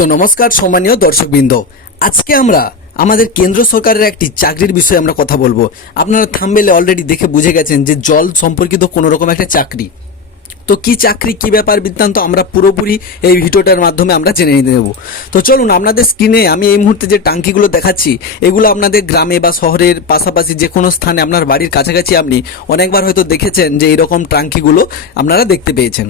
তো নমস্কার সম্মানীয় দর্শকবৃন্দ, আজকে আমরা আমাদের কেন্দ্র সরকারের একটি চাকরির বিষয়ে আমরা কথা বলবো। আপনারা থাম্বনেলে অলরেডি দেখে বুঝে গেছেন যে জল সম্পর্কিত কোনো রকম একটা চাকরি। তো কি চাকরি, কি ব্যাপার বৃত্তান্ত আমরা পুরোপুরি এই ভিডিওটার মাধ্যমে আমরা জেনে নেব। তো চলুন, আপনাদের স্ক্রিনে আমি এই মুহূর্তে যে টাঙ্কিগুলো দেখাচ্ছি, এগুলো আপনাদের গ্রামে বা শহরের পাশাপাশি যে কোনো স্থানে আপনার বাড়ির কাছাকাছি আপনি অনেকবার হয়তো দেখেছেন যে এইরকম টাঙ্কিগুলো আপনারা দেখতে পেয়েছেন।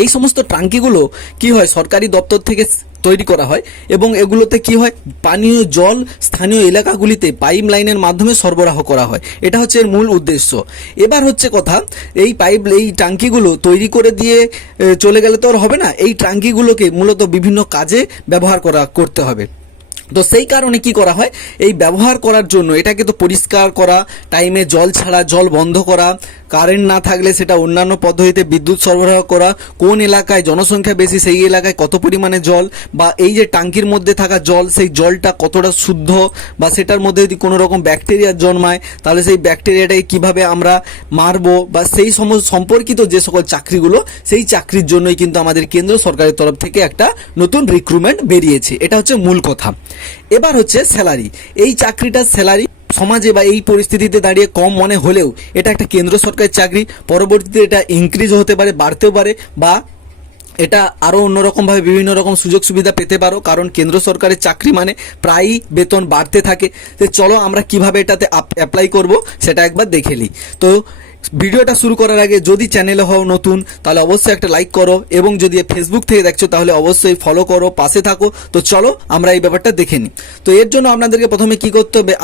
এই সমস্ত টাঙ্কিগুলো কি হয়, সরকারি দপ্তর থেকে তৈরি করা হয় এবং এগুলোতে কি হয়, পানীয় জল স্থানীয় এলাকাগুলিতে পাইপ লাইনের মাধ্যমে সরবরাহ করা হয়। এটা হচ্ছে এর মূল উদ্দেশ্য। এবার হচ্ছে কথা, এই টাঙ্কিগুলো তৈরি করে দিয়ে চলে গেলে তো আর হবে না। এই টাঙ্কিগুলোকে মূলত বিভিন্ন কাজে ব্যবহার করতে হবে। তো সেই কারণে কি করা হয়, এই ব্যবহার করার জন্য এটাকে তো পরিষ্কার করা, টাইমে জল ছাড়া জল বন্ধ করা, কারেন্ট না থাকলে সেটা অন্যান্য পদ্ধতিতে বিদ্যুৎ সরবরাহ করা, কোন এলাকায় জনসংখ্যা বেশি সেই এলাকায় কত পরিমাণে জল, বা এই যে টাঙ্কির মধ্যে থাকা জল সেই জলটা কতটা শুদ্ধ, বা সেটার মধ্যে যদি কোনো রকম ব্যাকটেরিয়া জন্মায় তাহলে সেই ব্যাকটেরিয়াটাকে কিভাবে আমরা মারবো, বা সেই সমস্ত সম্পর্কিত যে সকল চাকরিগুলো, সেই চাকরির জন্যই কিন্তু আমাদের কেন্দ্র সরকারের তরফ থেকে একটা নতুন রিক্রুটমেন্ট বেরিয়েছে। এটা হচ্ছে মূল কথা। এবার হচ্ছে স্যালারি। এই চাকরিটার স্যালারি সমাজে বা এই পরিস্থিতিতে দাঁড়িয়ে কম মনে হলেও এটা একটা কেন্দ্র সরকারের চাকরি। পরবর্তীতে এটা ইনক্রিজ হতে পারে, বাড়তেও পারে, বা এটা আরও অন্যরকমভাবে বিভিন্ন রকম সুযোগ সুবিধা পেতে পারো, কারণ কেন্দ্র সরকারের চাকরি মানে প্রায়ই বেতন বাড়তে থাকে। তো চলো আমরা কিভাবে এটাতে অ্যাপ্লাই করব সেটা একবার দেখে নিই। তো ভিডিওটা শুরু করার আগে যদি চ্যানেলে হও নতুন তাহলে অবশ্যই একটা লাইক করো, এবং যদি ফেসবুক থেকে দেখছো তাহলে অবশ্যই ফলো করো, পাশে থাকো। তো চলো আমরা এই ব্যাপারটা দেখে নিই। তো এর জন্য আপনাদেরকে প্রথমে কি করতে হবে,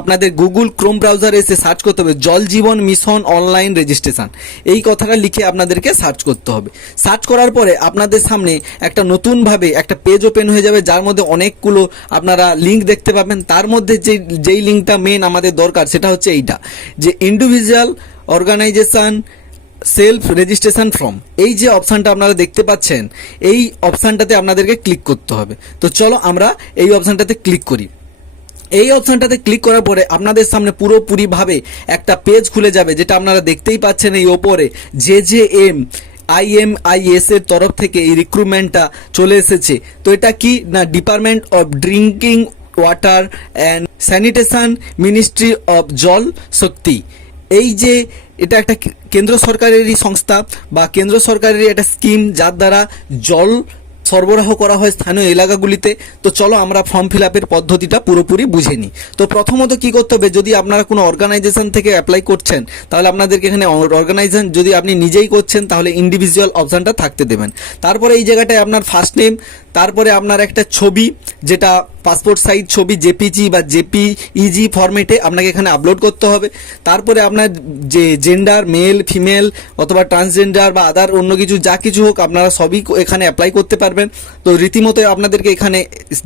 আপনাদের গুগল ক্রোম ব্রাউজারে এসে সার্চ করতে হবে জল জীবন মিশন অনলাইন রেজিস্ট্রেশন। এই কথাটা লিখে আপনাদেরকে সার্চ করতে হবে। সার্চ করার পরে আপনাদের সামনে একটা নতুনভাবে একটা পেজ ওপেন হয়ে যাবে, যার মধ্যে অনেকগুলো আপনারা লিঙ্ক দেখতে পাবেন। তার মধ্যে যেই লিঙ্কটা মেন আমাদের দরকার সেটা হচ্ছে এইটা, যে individual organisation self registration form. এই যে অপশানটা আপনারা দেখতে পাচ্ছেন, এই অপশানটাতে আপনাদেরকে ক্লিক করতে হবে। তো চলো আমরা এই অপশানটাতে ক্লিক করি। এই অপশানটাতে ক্লিক করার পরে আপনাদের সামনে পুরোপুরিভাবে একটা পেজ খুলে যাবে, যেটা আপনারা দেখতেই পাচ্ছেন এই ওপরে JJM IMIS এর তরফ থেকে এই রিক্রুটমেন্টটা চলে এসেছে। তো এটা কি না, department of drinking water and sanitation, ministry of জল শক্তি। এই যে এটা একটা কেন্দ্র সরকারেরই সংস্থা বা কেন্দ্র সরকারেরই একটা স্কিম, যার দ্বারা জল সরবরাহ করা হয় স্থানীয় এলাকাগুলিতে। তো চলো আমরা ফর্ম ফিল আপের পদ্ধতিটা পুরোপুরি বুঝে নিই। তো প্রথমত কি করতে হবে, যদি আপনারা কোনো অর্গানাইজেশন থেকে অ্যাপ্লাই করছেন তাহলে আপনাদেরকে এখানে অর্গানাইজেশন, যদি আপনি নিজেই করছেন তাহলে ইন্ডিভিজুয়াল অপশানটা থাকতে দেবেন। তারপরে এই জায়গাটায় আপনার ফার্স্ট নেম, তারপরে আপনার একটা ছবি, যেটা পাসপোর্ট সাইজ ছবি JPG বা JPEG ফরম্যাটে আপনাকে এখানে আপলোড করতে হবে। তারপরে আপনার যে জেন্ডার, মেল ফিমেল অথবা ট্রান্সজেন্ডার বা আদার অন্য কিছু যা কিছু হোক, আপনারা সবই এখানে অ্যাপ্লাই করতে পারবেন। তো রীতিমতো আপনাদেরকে এখানে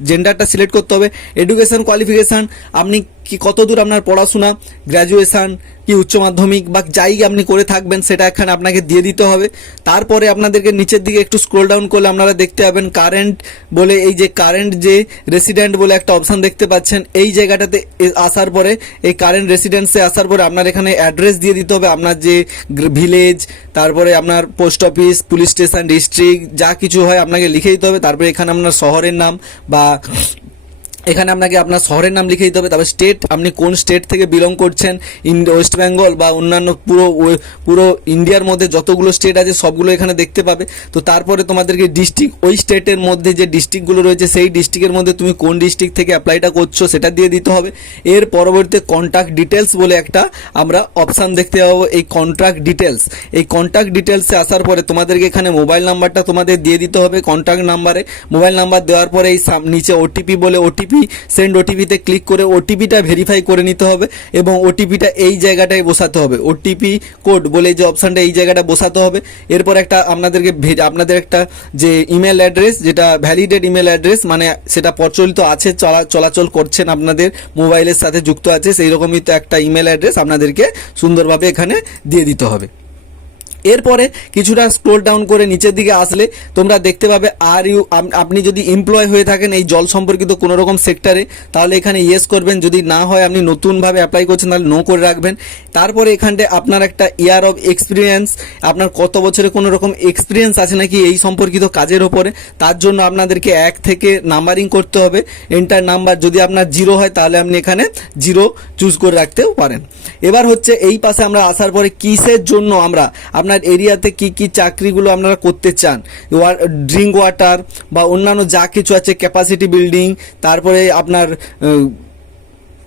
জেন্ডারটা সিলেক্ট করতে হবে। এডুকেশন কোয়ালিফিকেশান, আপনি কি কতদূর আপনার পড়াশোনা, গ্র্যাজুয়েশান কি উচ্চ মাধ্যমিক বা যাই আপনি করে থাকবেন সেটা এখানে আপনাকে দিয়ে দিতে হবে। তারপরে আপনাদেরকে নিচের দিকে একটু স্ক্রল ডাউন করলে আপনারা দেখতে পাবেন কারেন্ট বলে, এই যে কারেন্ট যে রেসিডেন্ট বলে একটা অপশান দেখতে পাচ্ছেন। এই জায়গাটাতে আসার পরে, এই কারেন্ট রেসিডেন্সে আসার পরে আপনার এখানে অ্যাড্রেস দিয়ে দিতে হবে, আপনার যে ভিলেজ, তারপরে আপনার post office, police station, district যা কিছু হয় আপনাকে লিখে দিতে হবে। তারপরে এখানে আপনার শহরের নাম, বা এখানে আপনাকে আপনার শহরের নাম লিখে দিতে হবে। তারপর স্টেট, আপনি কোন স্টেট থেকে বিলং করছেন, ওয়েস্ট বেঙ্গল বা অন্যান্য পুরো ইন্ডিয়ার মধ্যে যতগুলো স্টেট আছে সবগুলো এখানে দেখতে পাবে। তো তারপরে তোমাদেরকে ডিস্ট্রিক্ট, ওই স্টেটের মধ্যে যে ডিস্ট্রিক্টগুলো রয়েছে সেই ডিস্ট্রিক্টের মধ্যে তুমি কোন ডিস্ট্রিক্ট থেকে অ্যাপ্লাইটা করছো সেটা দিয়ে দিতে হবে। এর পরবর্তীতে কন্ট্যাক্ট ডিটেলস বলে একটা আমরা অপশান দেখতে পাবো, এই কন্ট্যাক্ট ডিটেলস। এই কন্ট্যাক্ট ডিটেলসে আসার পরে তোমাদেরকে এখানে মোবাইল নাম্বারটা তোমাদের দিয়ে দিতে হবে। কন্ট্যাক্ট নাম্বারে মোবাইল নাম্বার দেওয়ার পরে এই নিচে ওটিপি বলে, সেন্ড ওটিপিতে ক্লিক করে ওটিপিটা ভেরিফাই করে নিতে হবে, এবং ওটিপিটা এই জায়গাটায় বসাতে হবে। ওটিপি কোড বলে যে অপশানটা, এই জায়গাটা বসাতে হবে। এরপর একটা আপনাদের একটা যে ইমেল অ্যাড্রেস, যেটা ভ্যালিডেট ইমেল অ্যাড্রেস, মানে সেটা প্রচলিত আছে, চলাচল করছেন আপনাদের মোবাইলের সাথে যুক্ত আছে, সেই রকমই তো একটা ইমেল অ্যাড্রেস আপনাদেরকে সুন্দরভাবে এখানে দিয়ে দিতে হবে। এরপরে কিছুটা স্ক্রোল ডাউন করে নিচের দিকে আসলে তোমরা দেখতে পাবে আপনি যদি এমপ্লয় হয়ে থাকেন এই জল সম্পর্কিত কোনো রকম সেক্টরে, তাহলে এখানে ইয়েস করবেন। যদি না হয় আপনি নতুনভাবে অ্যাপ্লাই করছেন তাহলে নো করে রাখবেন। তারপরে এখানটায় আপনার একটা ইয়ার অফ এক্সপিরিয়েন্স, আপনার কত বছরে কোনো রকম এক্সপিরিয়েন্স আছে নাকি এই সম্পর্কিত কাজের ওপরে, তার জন্য আপনাদেরকে 1 থেকে নাম্বারিং করতে হবে। এন্টার নাম্বার, যদি আপনার 0 হয় তাহলে আপনি এখানে 0 চুজ করে রাখতেও পারেন। এবার হচ্ছে এই পাশে আমরা আসার পরে কিসের জন্য আমরা আপনার এরিয়াতে কি কি চাকরিগুলো আপনারা করতে চান, ড্রিঙ্ক ওয়াটার বা অন্যান্য যা কিছু আছে, ক্যাপাসিটি বিল্ডিং, তারপরে আপনার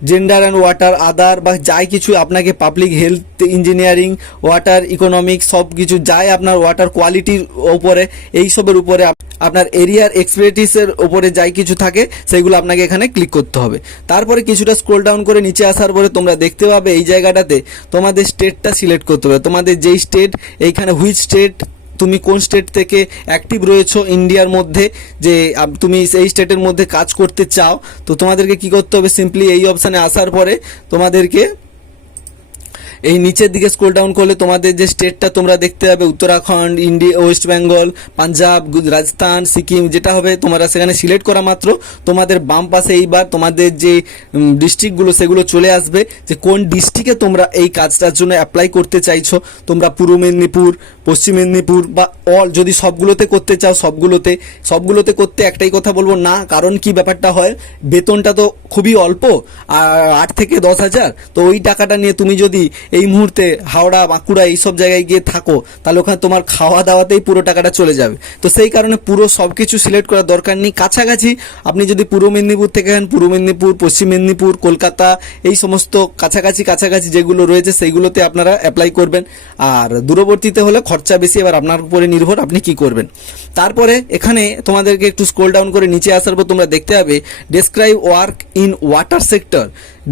জেন্ডার অ্যান্ড ওয়াটার আদার বা যাই কিছু আপনাকে public health engineering, water economics, সব কিছু যাই আপনার ওয়াটার কোয়ালিটির উপরে, এইসবের উপরে আপনার এরিয়ার এক্সপার্টিসের উপরে যাই কিছু থাকে সেইগুলো আপনাকে এখানে ক্লিক করতে হবে। তারপরে কিছুটা স্ক্রোল ডাউন করে নিচে আসার পরে তোমরা দেখতে পাবে এই জায়গাটাতে তোমাদের স্টেটটা সিলেক্ট করতে হবে। তোমাদের যেই স্টেট, এইখানে হুইচ স্টেট, তুমি কোন স্টেট থেকে অ্যাক্টিভ রয়েছো ইন্ডিয়ার মধ্যে, যে তুমি এই স্টেটের মধ্যে কাজ করতে চাও, তো তোমাদেরকে কি করতে হবে, সিম্পলি এই অপশানে আসার পরে তোমাদেরকে এই নিচের দিকে স্ক্রোল ডাউন করলে তোমাদের যে স্টেটটা তোমরা দেখতে পাবে, উত্তরাখণ্ড, ইন্ডিয়া, ওয়েস্ট বেঙ্গল, পাঞ্জাব, রাজস্থান, সিকিম, যেটা হবে তোমরা সেখানে সিলেক্ট করা মাত্র তোমাদের বাম পাশে এইবার তোমাদের যে ডিস্ট্রিক্টগুলো সেগুলো চলে আসবে, যে কোন ডিস্ট্রিক্টে তোমরা এই কাজটার জন্য অ্যাপ্লাই করতে চাইছো। তোমরা পূর্ব মেদিনীপুর, পশ্চিম মেদিনীপুর বা অল, যদি সবগুলোতে করতে চাও সবগুলোতে করতে একটাই কথা বলবো না, কারণ কি ব্যাপারটা হয়, বেতনটা তো খুবই অল্প, আর 8 থেকে 10 হাজার। তো ওই টাকাটা নিয়ে তুমি যদি এই মুহূর্তে হাওড়া, বাঁকুড়া এইসব জায়গায় গিয়ে থাকো, তাহলে ওখানে তোমার খাওয়া দাওয়াতেই পুরো টাকাটা চলে যাবে। তো সেই কারণে পুরো সব কিছু সিলেক্ট করার দরকার নেই। কাছাকাছি আপনি যদি পূর্ব মেদিনীপুর থেকে হন, পূর্ব মেদিনীপুর, পশ্চিম মেদিনীপুর, কলকাতা, এই সমস্ত কাছাকাছি যেগুলো রয়েছে সেইগুলোতে আপনারা অ্যাপ্লাই করবেন। আর দূরবর্তীতে হলে খরচা বেশি, এবার আপনার উপরে নির্ভর আপনি কি করবেন। তারপরে এখানে তোমাদেরকে একটু স্ক্রোল ডাউন করে নিচে আসার পর তোমরা দেখতে পাবে describe work in water sector,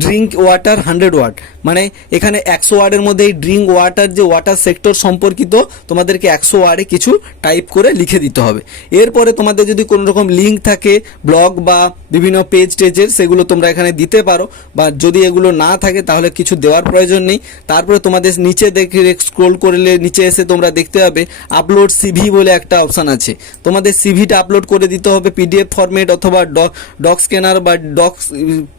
drink water 100 word, মানে এখানে 100 ওয়ার্ডের মধ্যে এই ড্রিঙ্ক ওয়াটার যে ওয়াটার সেক্টর সম্পর্কিত তোমাদেরকে 100 ওয়ার্ডে কিছু টাইপ করে লিখে দিতে হবে। এরপরে তোমাদের যদি কোনো রকম লিঙ্ক থাকে ব্লগ বা বিভিন্ন পেজ টেজের, সেগুলো তোমরা এখানে দিতে পারো, বা যদি এগুলো না থাকে তাহলে কিছু দেওয়ার প্রয়োজন নেই। তারপরে তোমাদের নিচে দেখে স্ক্রোল করলে নিচে এসে তোমরা দেখতে পাবে আপলোড সিভি বলে একটা অপশান আছে। তোমাদের সিভিটা আপলোড করে দিতে হবে পিডিএফ ফরম্যাট অথবা ডক স্ক্যানার বা ডক্স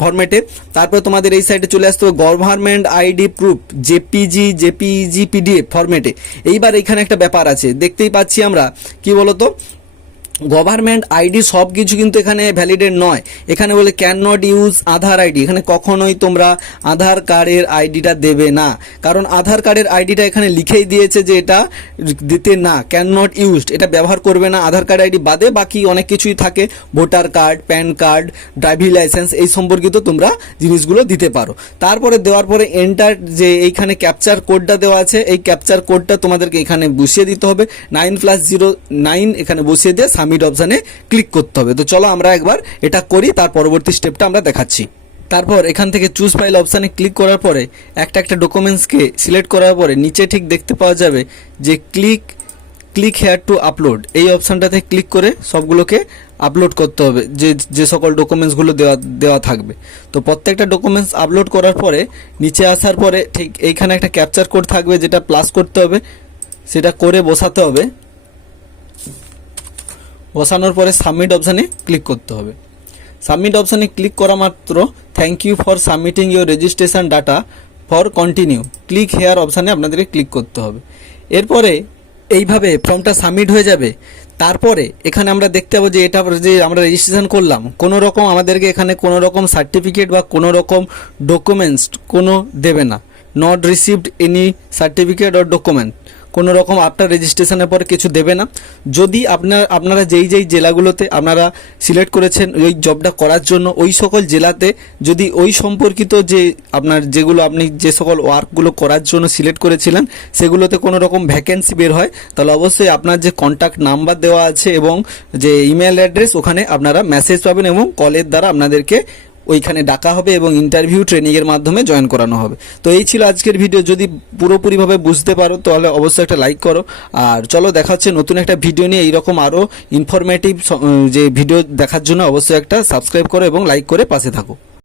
ফরম্যাটে। তারপরে তোমাদের এই সাইডে চলে আসতে হবে government ID proof, JPEG PDF ফরম্যাটে। এইবার এখানে একটা ব্যাপার আছে, দেখতেই পাচ্ছি আমরা, কি বলতো, গভর্নমেন্ট আইডি সব কিছু কিন্তু এখানে ভ্যালিডেট নয়। এখানে বলে can not use Aadhaar ID, এখানে কখনোই তোমরা আধার কার্ডের আইডিটা দেবে না, কারণ আধার কার্ডের আইডিটা এখানে লিখেই দিয়েছে যে এটা দিতে না, ক্যান নট ইউজড, এটা ব্যবহার করবে না। আধার কার্ড আইডি বাদে বাকি অনেক কিছুই থাকে, voter card, pan card, driving licence, এই সম্পর্কিত তোমরা জিনিসগুলো দিতে পারো। তারপরে দেওয়ার পরে এন্টার, যে এইখানে ক্যাপচার কোডটা দেওয়া আছে, এই ক্যাপচার কোডটা তোমাদেরকে এখানে বসিয়ে দিতে হবে, 9+09 এখানে বসিয়ে দিয়ে সাবমিট অপশানে ক্লিক করতে হবে। তো চলো আমরা একবার এটা করি, তার পরবর্তী স্টেপটা আমরা দেখাচ্ছি। তারপর এখান থেকে চুজ ফাইল অপশানে ক্লিক করার পরে একটা ডকুমেন্টসকে সিলেক্ট করার পরে নিচে ঠিক দেখতে পাওয়া যাবে যে ক্লিক হেয়ার টু আপলোড, এই অপশানটাতে ক্লিক করে সবগুলোকে আপলোড করতে হবে, যে সকল ডকুমেন্টসগুলো দেওয়া থাকবে। তো প্রত্যেকটা ডকুমেন্টস আপলোড করার পরে নিচে আসার পরে ঠিক এইখানে একটা ক্যাপচার কোড থাকবে, যেটা প্লাস করতে হবে, সেটা করে বসাতে হবে। বসানোর পরে সাবমিট অপশানে ক্লিক করতে হবে। সাবমিট অপশানে ক্লিক করা মাত্র thank you for submitting your registration data for continue, click here অপশানে আপনাদেরকে ক্লিক করতে হবে। এরপরে এইভাবে ফর্মটা সাবমিট হয়ে যাবে। তারপরে এখানে আমরা দেখতে পাবো যে এটা যে আমরা রেজিস্ট্রেশন করলাম, কোনো রকম আমাদেরকে এখানে কোনো রকম সার্টিফিকেট বা কোনো রকম ডকুমেন্টস কোনো দেবে না, not received any certificate or document, কোনো রকম আপনার রেজিস্ট্রেশনের পরে কিছু দেবে না। যদি আপনারা যেই জেলাগুলোতে আপনারা সিলেক্ট করেছেন ওই জবটা করার জন্য, ওই সকল জেলাতে যদি ওই সম্পর্কিত যে আপনার যেগুলো আপনি যে সকল ওয়ার্কগুলো করার জন্য সিলেক্ট করেছিলেন সেগুলোতে কোনো রকম ভ্যাকেন্সি বের হয়, তাহলে অবশ্যই আপনার যে কন্ট্যাক্ট নাম্বার দেওয়া আছে এবং যে ইমেল অ্যাড্রেস, ওখানে আপনারা মেসেজ পাবেন এবং কলের দ্বারা আপনাদেরকে ওইখানে ডাকা হবে এবং ইন্টারভিউ ট্রেনিংয়ের মাধ্যমে জয়েন করানো হবে। তো এই ছিল আজকের ভিডিও। যদি পুরোপুরিভাবে বুঝতে পারো তাহলে অবশ্যই একটা লাইক করো। আর চলো দেখা হচ্ছে নতুন একটা ভিডিও নিয়ে। এইরকম আরও ইনফরমেটিভ যে ভিডিও দেখার জন্য অবশ্যই একটা সাবস্ক্রাইব করো এবং লাইক করে পাশে থাকো।